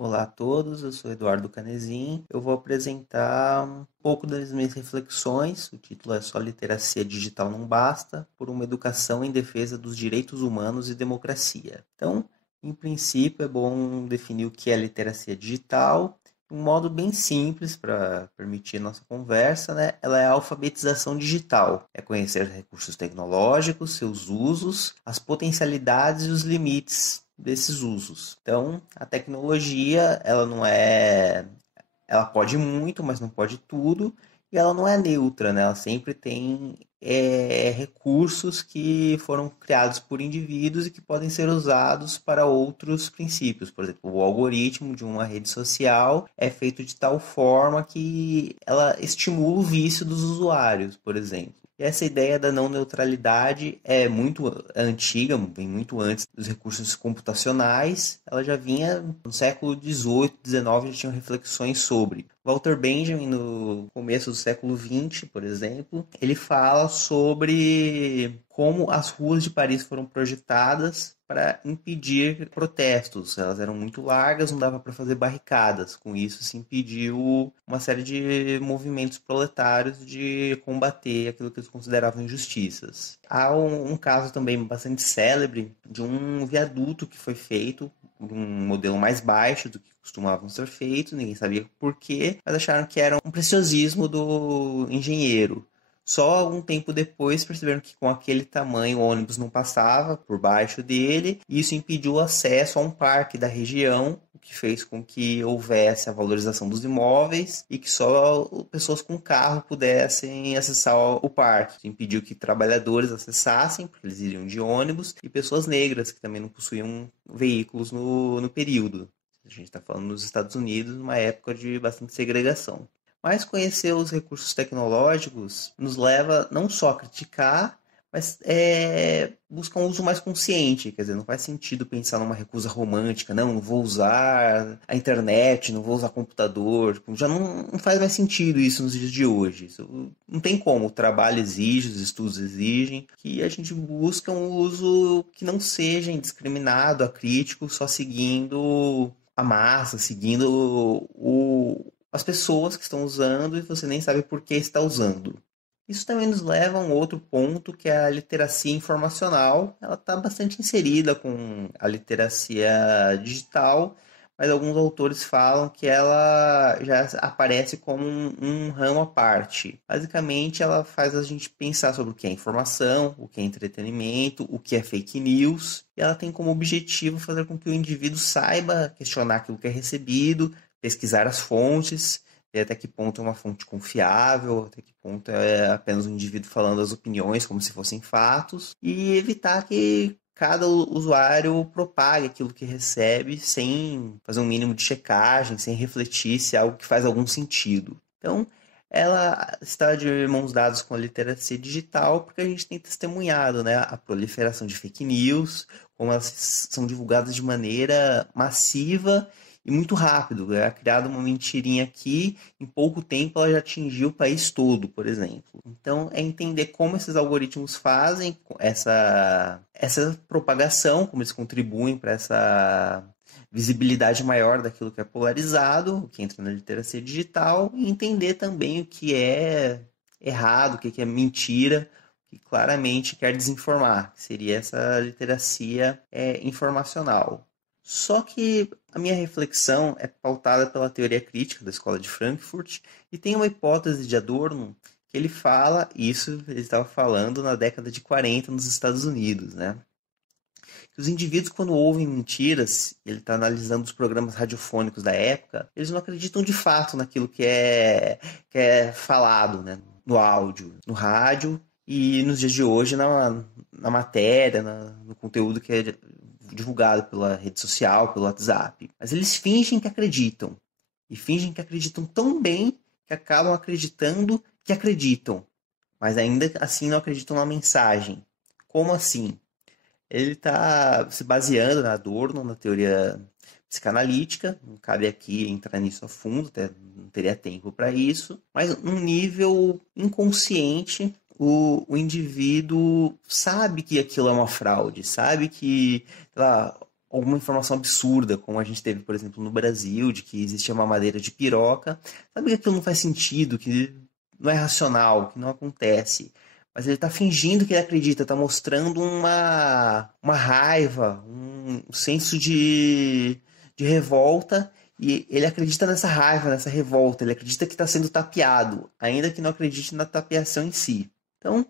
Olá a todos, eu sou Eduardo Canezin. Eu vou apresentar um pouco das minhas reflexões. O título é Só Literacia Digital Não Basta, por uma educação em defesa dos direitos humanos e democracia. Então, em princípio, é bom definir o que é literacia digital. Um modo bem simples para permitir nossa conversa, né? Ela é a alfabetização digital. É conhecer recursos tecnológicos, seus usos, as potencialidades e os limites desses usos. Então, a tecnologia, ela pode muito, mas não pode tudo, e ela não é neutra, né? Ela sempre tem recursos que foram criados por indivíduos e que podem ser usados para outros princípios. Por exemplo, o algoritmo de uma rede social é feito de tal forma que ela estimula o vício dos usuários, por exemplo. E essa ideia da não neutralidade é muito antiga, vem muito antes dos recursos computacionais. Ela já vinha no século XVIII, XIX, já tinham reflexões sobre. Walter Benjamin, no começo do século XX, por exemplo, ele fala sobre como as ruas de Paris foram projetadas para impedir protestos. Elas eram muito largas, não dava para fazer barricadas. Com isso, se impediu uma série de movimentos proletários de combater aquilo que eles consideravam injustiças. Há um caso também bastante célebre de um viaduto que foi feito um modelo mais baixo do que costumavam ser feitos, ninguém sabia por quê, mas acharam que era um preciosismo do engenheiro. Só algum tempo depois perceberam que com aquele tamanho o ônibus não passava por baixo dele, e isso impediu o acesso a um parque da região, o que fez com que houvesse a valorização dos imóveis e que só pessoas com carro pudessem acessar o parque. Isso impediu que trabalhadores acessassem, porque eles iriam de ônibus, e pessoas negras que também não possuíam veículos no período. A gente está falando nos Estados Unidos, numa época de bastante segregação. Mas conhecer os recursos tecnológicos nos leva não só a criticar, mas buscar um uso mais consciente. Quer dizer, não faz sentido pensar numa recusa romântica. Não vou usar a internet, não vou usar computador. Já não faz mais sentido isso nos dias de hoje. Isso não tem como. O trabalho exige, os estudos exigem que a gente busque um uso que não seja indiscriminado, acrítico, só seguindo a massa, seguindo as pessoas que estão usando e você nem sabe por que está usando. Isso também nos leva a um outro ponto, que é a literacia informacional. Ela está bastante inserida com a literacia digital, mas alguns autores falam que ela já aparece como um ramo à parte. Basicamente, ela faz a gente pensar sobre o que é informação, o que é entretenimento, o que é fake news, e ela tem como objetivo fazer com que o indivíduo saiba questionar aquilo que é recebido, pesquisar as fontes, ver até que ponto é uma fonte confiável, até que ponto é apenas um indivíduo falando as opiniões como se fossem fatos, e evitar que cada usuário propague aquilo que recebe sem fazer um mínimo de checagem, sem refletir se é algo que faz algum sentido. Então, ela está de mãos dadas com a literacia digital porque a gente tem testemunhado, né, a proliferação de fake news, como elas são divulgadas de maneira massiva e muito rápido. É criada uma mentirinha aqui, em pouco tempo ela já atingiu o país todo, por exemplo. Então, é entender como esses algoritmos fazem essa propagação, como eles contribuem para essa visibilidade maior daquilo que é polarizado, o que entra na literacia digital, e entender também o que é errado, o que é mentira, que claramente quer desinformar, que seria essa literacia informacional. Só que a minha reflexão é pautada pela teoria crítica da Escola de Frankfurt e tem uma hipótese de Adorno que ele fala, isso ele estava falando na década de 40 nos Estados Unidos, né? Que os indivíduos, quando ouvem mentiras, ele está analisando os programas radiofônicos da época, eles não acreditam de fato naquilo que é falado, né? No áudio, no rádio e nos dias de hoje na matéria, no conteúdo que é divulgado pela rede social, pelo WhatsApp. Mas eles fingem que acreditam. E fingem que acreditam tão bem que acabam acreditando que acreditam. Mas ainda assim não acreditam na mensagem. Como assim? Ele está se baseando na Adorno, na teoria psicanalítica, não cabe aqui entrar nisso a fundo, até não teria tempo para isso, mas num nível inconsciente, o indivíduo sabe que aquilo é uma fraude, sabe que, sei lá, alguma informação absurda, como a gente teve, por exemplo, no Brasil, de que existia mamadeira de piroca, sabe que aquilo não faz sentido, que não é racional, que não acontece. Mas ele está fingindo que ele acredita, está mostrando uma raiva, um senso de revolta, e ele acredita nessa raiva, nessa revolta, ele acredita que está sendo tapeado, ainda que não acredite na tapeação em si. Então,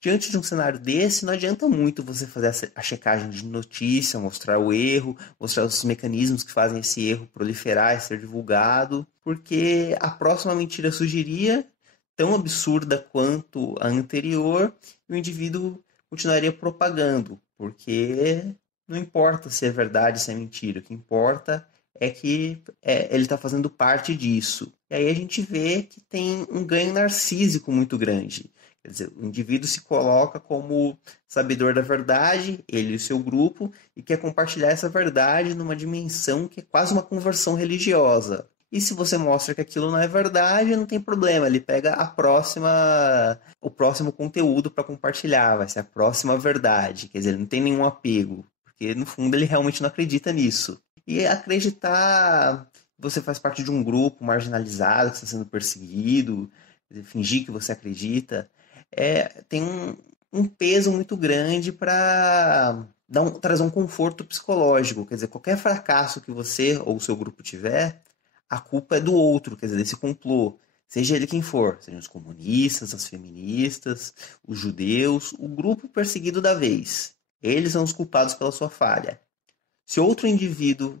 diante de um cenário desse, não adianta muito você fazer a checagem de notícia, mostrar o erro, mostrar os mecanismos que fazem esse erro proliferar e ser divulgado, porque a próxima mentira surgiria tão absurda quanto a anterior e o indivíduo continuaria propagando, porque não importa se é verdade, se é mentira, o que importa é que ele está fazendo parte disso. E aí a gente vê que tem um ganho narcísico muito grande. Quer dizer, o indivíduo se coloca como sabedor da verdade, ele e o seu grupo, e quer compartilhar essa verdade numa dimensão que é quase uma conversão religiosa. E se você mostra que aquilo não é verdade, não tem problema, ele pega o próximo conteúdo para compartilhar, vai ser a próxima verdade. Quer dizer, ele não tem nenhum apego, porque no fundo ele realmente não acredita nisso. E acreditar que você faz parte de um grupo marginalizado, que está sendo perseguido, fingir que você acredita, tem um peso muito grande para trazer um conforto psicológico. Quer dizer, qualquer fracasso que você ou o seu grupo tiver, a culpa é do outro, quer dizer, desse complô. Seja ele quem for, sejam os comunistas, as feministas, os judeus, o grupo perseguido da vez. Eles são os culpados pela sua falha. Se outro indivíduo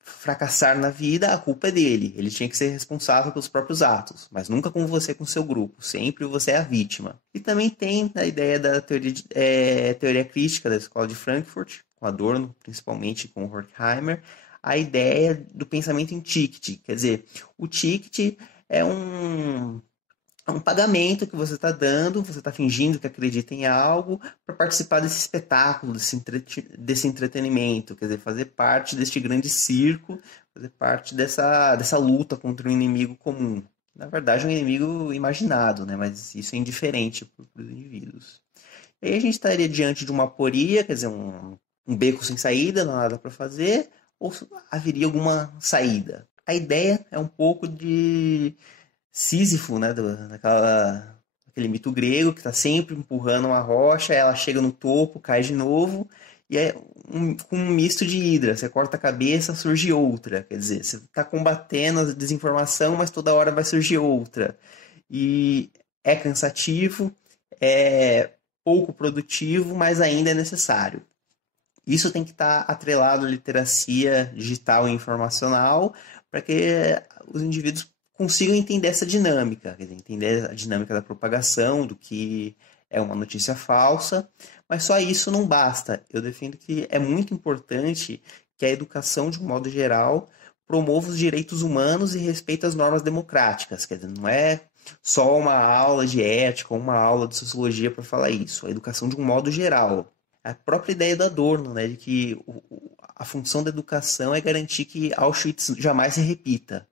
fracassar na vida, a culpa é dele. Ele tinha que ser responsável pelos próprios atos, mas nunca com você, com seu grupo. Sempre você é a vítima. E também tem a ideia da teoria crítica da Escola de Frankfurt, com Adorno, principalmente com Horkheimer, a ideia do pensamento em ticket. Quer dizer, o ticket é um pagamento que você está dando, você está fingindo que acredita em algo para participar desse espetáculo, desse entretenimento, quer dizer, fazer parte deste grande circo, fazer parte dessa luta contra um inimigo comum. Na verdade, é um inimigo imaginado, né? Mas isso é indiferente para os indivíduos. E aí a gente estaria diante de uma aporia, quer dizer, um beco sem saída, não há nada para fazer, ou haveria alguma saída? A ideia é um pouco de Sísifo, né, aquele mito grego que está sempre empurrando uma rocha, ela chega no topo, cai de novo, e é com um misto de hidra. Você corta a cabeça, surge outra. Quer dizer, você está combatendo a desinformação, mas toda hora vai surgir outra. E é cansativo, é pouco produtivo, mas ainda é necessário. Isso tem que estar atrelado à literacia digital e informacional para que os indivíduos consigam entender essa dinâmica, quer dizer, entender a dinâmica da propagação, do que é uma notícia falsa, mas só isso não basta. Eu defendo que é muito importante que a educação, de um modo geral, promova os direitos humanos e respeite as normas democráticas, quer dizer, não é só uma aula de ética ou uma aula de sociologia para falar isso, a educação de um modo geral. A própria ideia do Adorno, né, de que a função da educação é garantir que Auschwitz jamais se repita.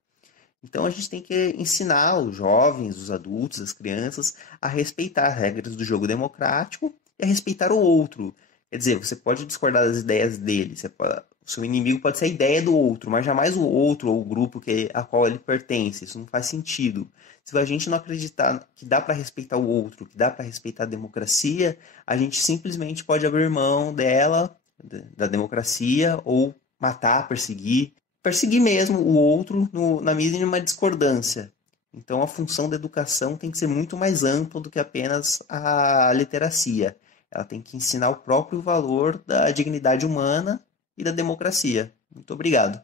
Então a gente tem que ensinar os jovens, os adultos, as crianças a respeitar as regras do jogo democrático e a respeitar o outro. Quer dizer, você pode discordar das ideias dele, o seu inimigo pode ser a ideia do outro, mas jamais o outro ou o grupo a qual ele pertence. Isso não faz sentido. Se a gente não acreditar que dá para respeitar o outro, que dá para respeitar a democracia, a gente simplesmente pode abrir mão dela, da democracia, ou matar, perseguir mesmo o outro na mínima discordância. Então a função da educação tem que ser muito mais ampla do que apenas a literacia. Ela tem que ensinar o próprio valor da dignidade humana e da democracia. Muito obrigado.